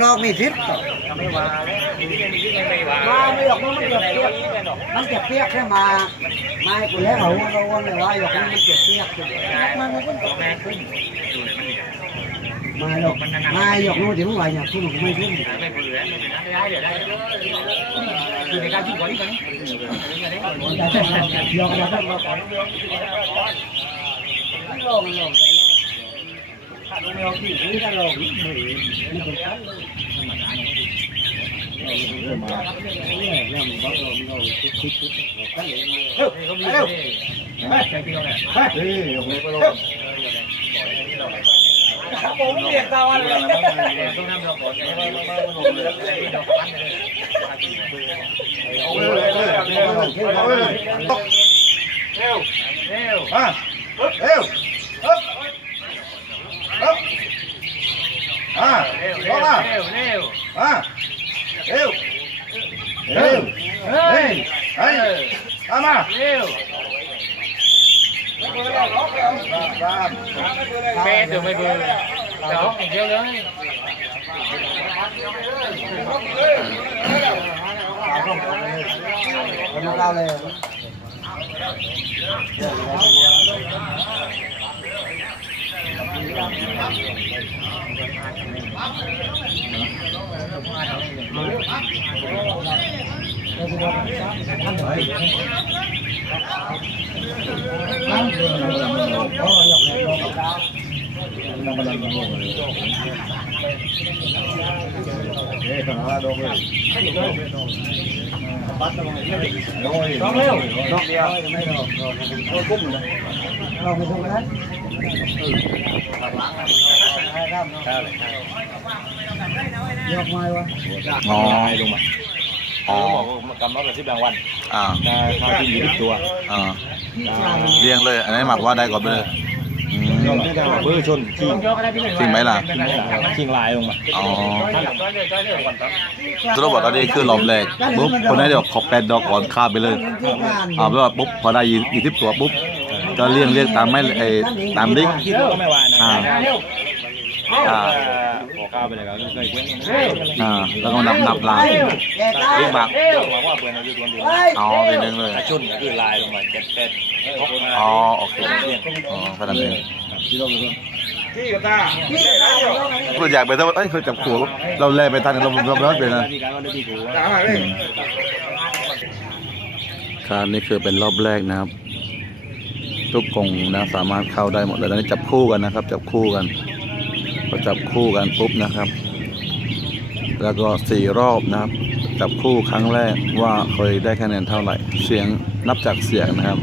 ก็มีทิศไม่ว่ามาไม่หยอกมันเปียกมันเปียกแค่มาไม่กูแล้วเราเลยว่าหยอกมันเปียกมันก็ตกแรงขึ้นมาหยอกนู้นถึงว่าเนี่ยคุณไม่ขึ้นไม่เบื่อได้เดี๋ยวได้คือในการที่ก่อนนี่ก่อนหยอกเราต้องลองถ้าเราไม่เอาที่นี่ถ้าเราไม่เป็นการผมเรียกตาวันเลยต้องทำเราก่อนแม่ถึงไม่เบื่อจะร้องอย่างเดียวเลยคนเราเลยต้องเร็วต้องเดียวไม่หรอกกุ้มเลยเราไม่ทำอะไรยกไม้วะอ๋อลงมาบอกว่ากำลังแบบที่แบ่งวันข้าวที่มีตัวเลี้ยงเลยอันนี้หมักว่าได้ก่อนเลยเบอร์ชนจริงไหมล่ะชิงลายลงมาอ๋อสรุปว่าตอนนี้คือหลอมแรกปุ๊บคนนั้นเดี๋ยวขอบแปดดอกก่อนข้ามไปเลยเอาไปว่าปุ๊บพอได้20ตัวปุ๊บก็เลี้ยงตามไม่ตามดิ๊กขอข้าวไปเลยครับเคยเพื่อนแล้วก็นับลายเลี้ยงบักว่าเพื่อนเราอยู่ตัวเดียวอ๋อเป็นหนึ่งเลยชุนก็คือลายลงมา7อ๋อโอเคอ๋อขนาดนี้ที่กับตาเราอยากไปแต่ว่าเคยจับขู่เราแล่ไปทันเราเป็นนะครับนี่คือเป็นรอบแรกนะครับทุกกรงนะสามารถเข้าได้หมดเลยตอนนี้จับคู่กันนะครับจับคู่กันพอจับคู่กันปุ๊บนะครับ แล้วก็4 รอบนะครับจับคู่ครั้งแรกว่าเคยได้คะแนนเท่าไหร่เสียงนับจากเสียงนะครับ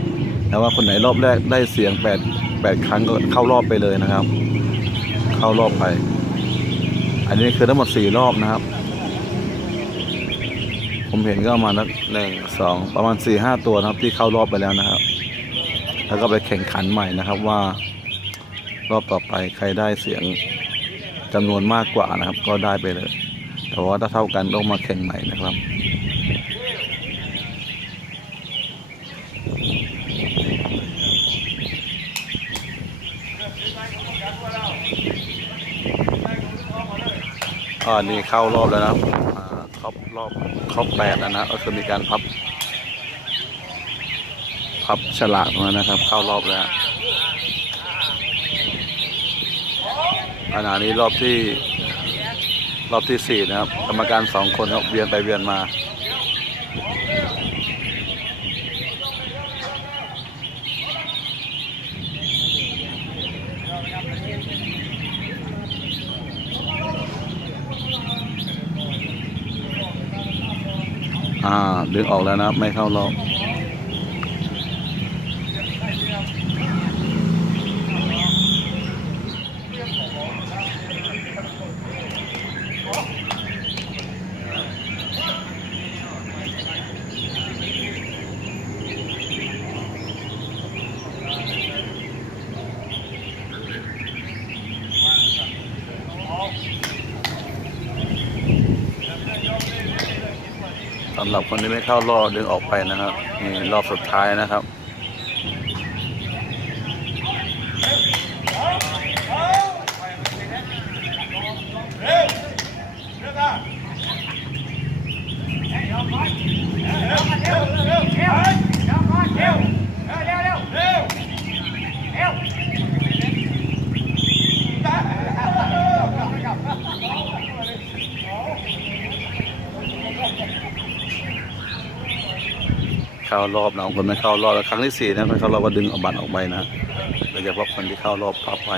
แต่ว่าคนไหนรอบแรกได้เสียง8ครั้งก็เข้ารอบไปเลยนะครับเข้ารอบไปอันนี้คือทั้งหมด4 รอบนะครับผมเห็นก็มา1 2ประมาณ4-5 ตัวนะครับที่เข้ารอบไปแล้วนะครับแล้วก็ไปแข่งขันใหม่นะครับว่ารอบต่อไปใครได้เสียงจำนวนมากกว่านะครับก็ได้ไปเลยแต่ว่าถ้าเท่ากันต้องมาแข่งใหม่นะครับนี่เข้ารอบแล้วนะครบ8แล้วนะก็คือมีการพับฉลากมานะครับเข้ารอบแล้วขณะนี้รอบที่4นะครับกรรมการ2 คนครับเวียนไปเวียนมาดึงออกแล้วนะครับไม่เข้ารอบสำหรับคนที่ไม่เข้ารอบดึงออกไปนะครับนี่รอบสุดท้ายนะครับเข้ารอบนะคนไม่เข้ารอบแล้วครั้งที่4นะคนเข้ารอบก็ดึงเอาบัตรออกไปนะโดยเฉพาะคนที่เข้ารอบพับไว้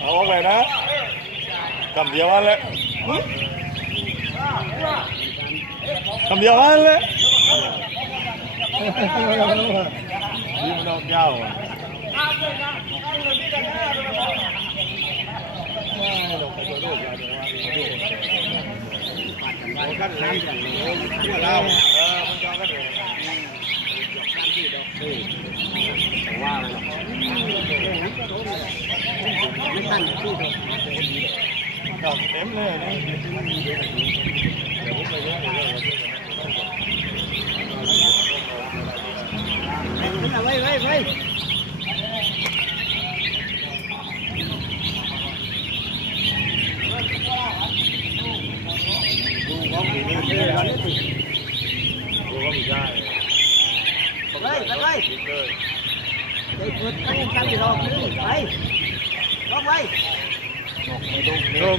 เอาไปนะคำเดียวอันเลยคำเดียวอันเลยนี่มันเอาเจ้าดอกเต็มเลยนะ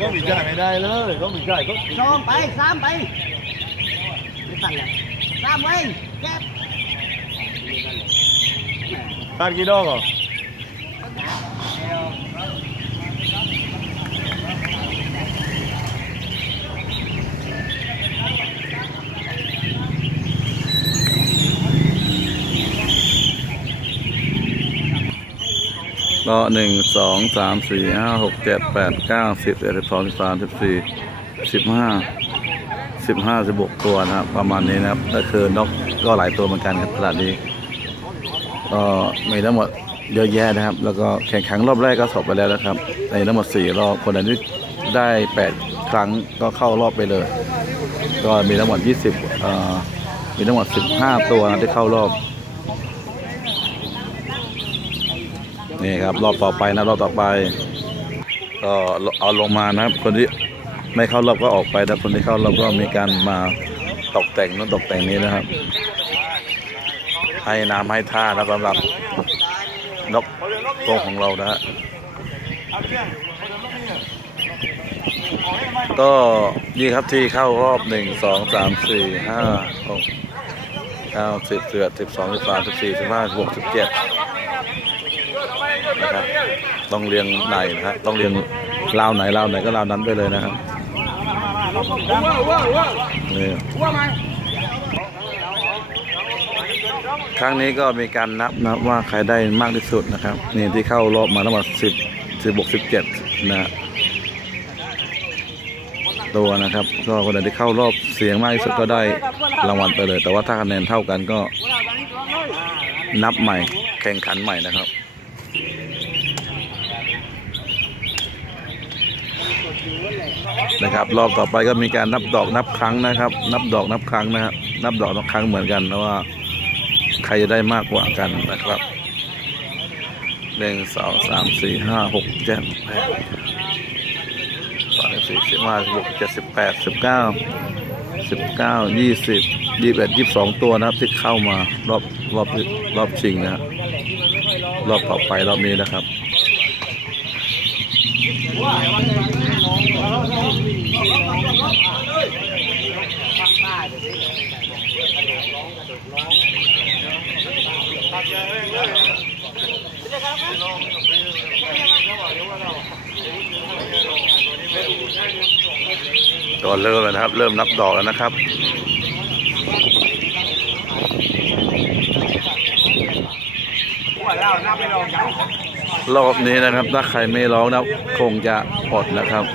ก็มีจ่ายไม่ได้เลยก็มีจ่ายก็2ไป3ไปไม่สั่นเลย3ไว้แก๊บตัดกี่ดอกอ่ะ ก็1 2 3 4 5 6 7 8 9 10 11 12 13 14 15 16 ตัวนะครับประมาณนี้นะครับก็คือนกก็หลายตัวเหมือนกันครับตลาดนี้ก็มีทั้งหมดเยอะแยะนะครับแล้วก็แข่งขันรอบแรกก็จบไปแล้วนะครับในทั้งหมด4รอบคนไหนที่ได้8ครั้งก็เข้ารอบไปเลยก็มีทั้งหมดมีทั้งหมด15ตัวนะที่เข้ารอบนี่ครับรอบต่อไปนะรอบต่อไปก็เอาลงมานะครับคนที่ไม่เข้ารอบก็ออกไปแต่คนที่เข้ารอบก็มีการมาตกแต่งนู้นตกแต่งนี้นะครับให้น้ำให้ท่านะสำหรับนกกรงของเรานะฮะก็นี่ครับที่เข้ารอบ1 2 3 4 5 6 9 10 11 12 13 14 15 16 17นะครับต้องเรียงไหนนะฮะต้องเรียงราวไหนก็ราวนั้นไปเลยนะครับนี่ครั้งนี้ก็มีการนับนะว่าใครได้มากที่สุดนะครับนี่ที่เข้ารอบมาทั้งหมด17นะตัวนะครับก็คนไหนที่เข้ารอบเสียงมากที่สุดก็ได้รางวัลไปเลยแต่ว่าถ้าคะแนนเท่ากันก็นับใหม่แข่งขันใหม่นะครับรอบต่อไปก็มีการนับดอกนับครั้งนะครับนับดอกนับครั้งนะครับนับดอกนับครั้งเหมือนกันนะว่าใครจะได้มากกว่ากันนะครับ1 2 3 4 5 6 7 8 4 15 16 17 18 19 20 21 22ตัวนะครับที่เข้ามารอบชิงนะครับรอบต่อไปรอบนี้นะครับก็เริ่มแล้วนะครับเริ่มนับดอกแล้วนะครับรอบนี้นะครับถ้าใครไม่ร้องนะคงจะอดนะครับ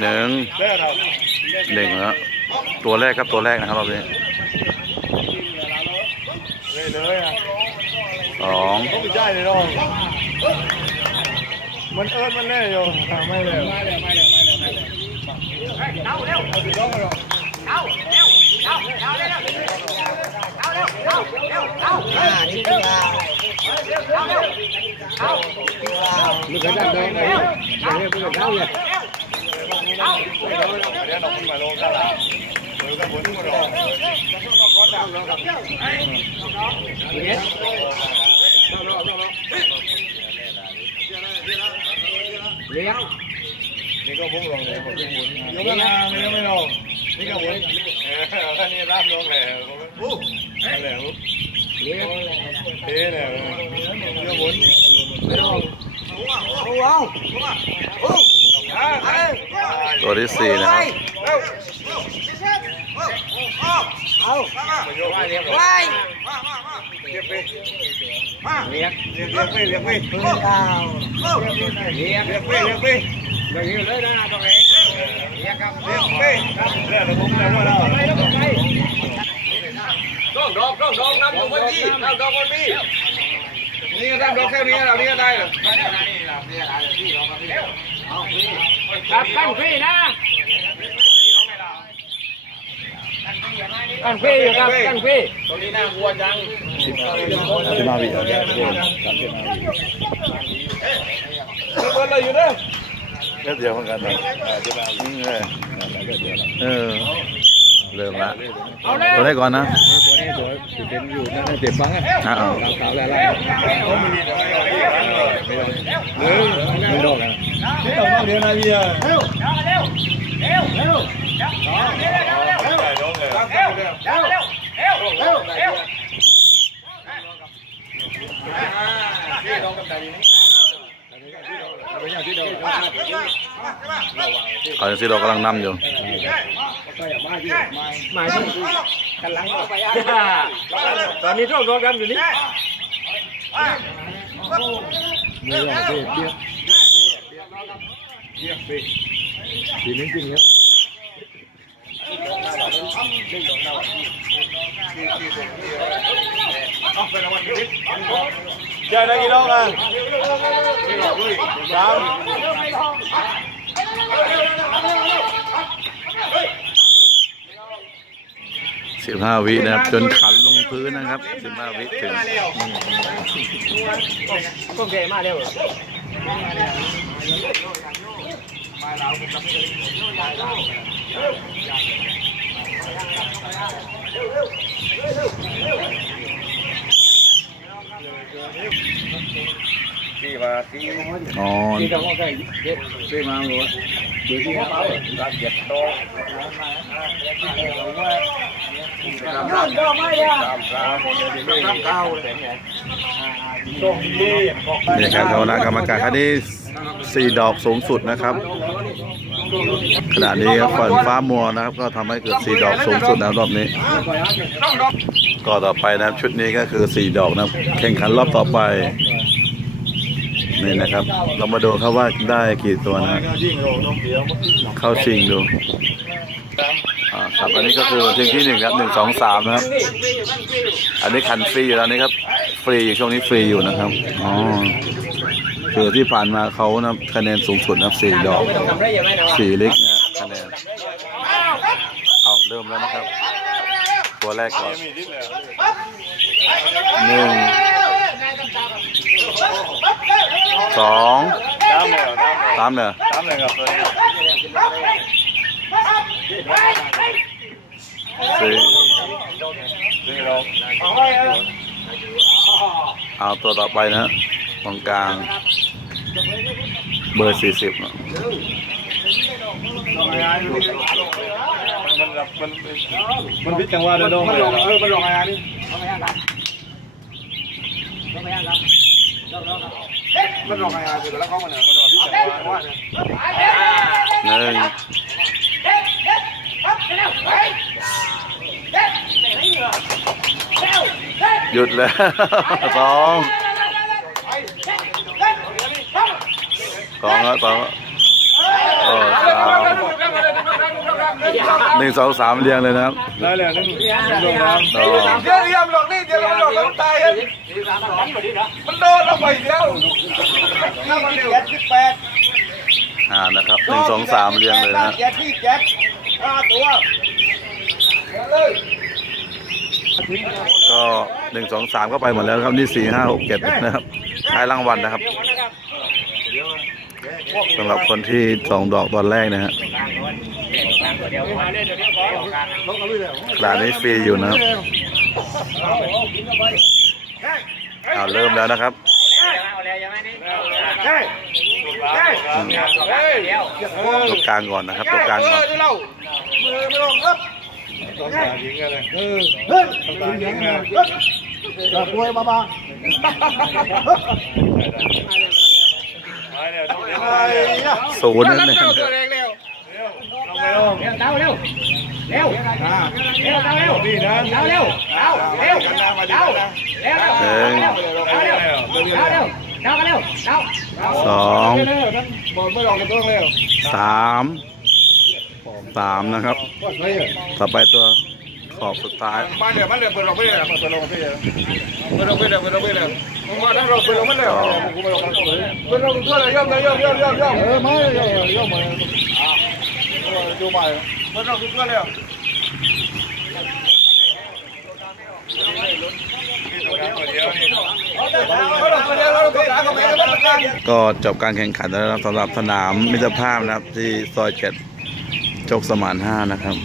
หนึ่งแล้วตัวแรกครับตัวแรกนะครับรอบนี้2มันมันแน่อยู่ไม่เร็วนี่คือยาวมึงก็ได้เลยมึงก็ได้เลยเดี๋ยวเราขึ้นมาลงตลาดเดี๋ยวก็ผลที่มันรอเลี้ยงนี่ก็พุ่งลงเลยพุ่งหมุนยกมาไม่ลงนี่ก็หมุนท่านี้รับลงแล้วแล้วเลี้ยงเลี้ยงแล้วก็หมุนไม่ลงตัวที่4นะครับนี่ก็ได้ดอกแค่นี้เรานี่ก็ได้เหรอครับตั้งฟรีนะตั้งฟรีครับตั้งฟรีตรงนี้น่ากลัวจัง15 วิเราอยู่ด้วยเดียวเหมือนกันนะเริ่มละตัวแรกก่อนนะตัวนี้ตัวเป็นอยู่นั่นเจ็บฟังไงขาวอะไรไม่ดอกนะไม่ดอกเดี๋ยวนะพี่ เอาสิเรากำลังนำอยู่ ตอนนี้ช่วงโดนกันอยู่นี่ทีนี้จริงครับเจอได้กี่ดอกอ่ะสาม 15 วินะครับจนขันลงพื้นนะครับ15 วิถึง ก็เกมาเร็ว อ๋อ มาหมดดูที่เขาการเก็บโต๊ะนี่ครับคณะกรรมการคดี4 ดอกสูงสุดนะครับขณะนี้ฝนฟ้ามัวนะครับก็ทำให้เกิด4 ดอกสูงสุดนะรอบนี้ก็ต่อไปนะครับชุดนี้ก็คือ4 ดอกนะแข่งขันรอบต่อไปนี่นะครับเรามาดูครับว่าได้กี่ตัวนะเข้าชิงดูครับอันนี้ก็คือทีมที่1ครับ1 2 3นะครับอันนี้ขันฟรีอยู่แล้วนี่ครับฟรีช่วงนี้ฟรีอยู่นะครับอ๋อคือที่ผ่านมาเขานะคะแนนสูงสุดนะ4 ดอก4 ลิกนะคะแนนเอาเริ่มแล้วนะครับตัวแรกก่อน1 2 3เนี่ยเอาตัวต่อไปนะตรงกลางเบอร์40มันพิจจังว่าเดินมันลงมันลงอะไรนี่มันลงอะไรอยู่แล้วเขามันมันลงพิจจังว่าหยุดแล้ว 2แล้ว2 1 2 3เรียงเลยนะครับได้เลยนึงลงน้ำ ต่อ เดี๋ยวเรียมหลอกนี่เดี๋ยวหลอกแล้วตายมันโดนเราไปเดียวน้ำมัน78นะครับ1 2 3เรียงเลยนะตัวก็1 2 3ก็ไปหมดแล้วครับนี่4 5 6 7นะครับท้ายรางวัลนะครับสำหรับคนที่2 ดอกตอนแรกนะฮะร้านนี้ฟรีอยู่นะครับเริ่มแล้วนะครับตัวกลางก่อนนะครับตัวกลางก่อนต้องตายิงกันเลยต้องตายิงกันจะป่วยมาศูนย์นั่นเอง นี่นะ3นะครับต่อไปตัวขอบสุดท้ายบ้านเดี๋ยวมันเดี๋ยวเปิดลงไปเลยเปิดลงไปเลยเปิดลงไปเลยเปิดลงไปเลยมาทั้งเราเปิดลงไปเลยเปิดลงตัวเลยย่อมเลยย่อมไม่ย่อมมาดูใหม่เปิดลงตัวเลยก็จบการแข่งขันแล้วสำหรับสนามมิตรภาพนะครับที่ซอย7 โชคสมาน5นะครับ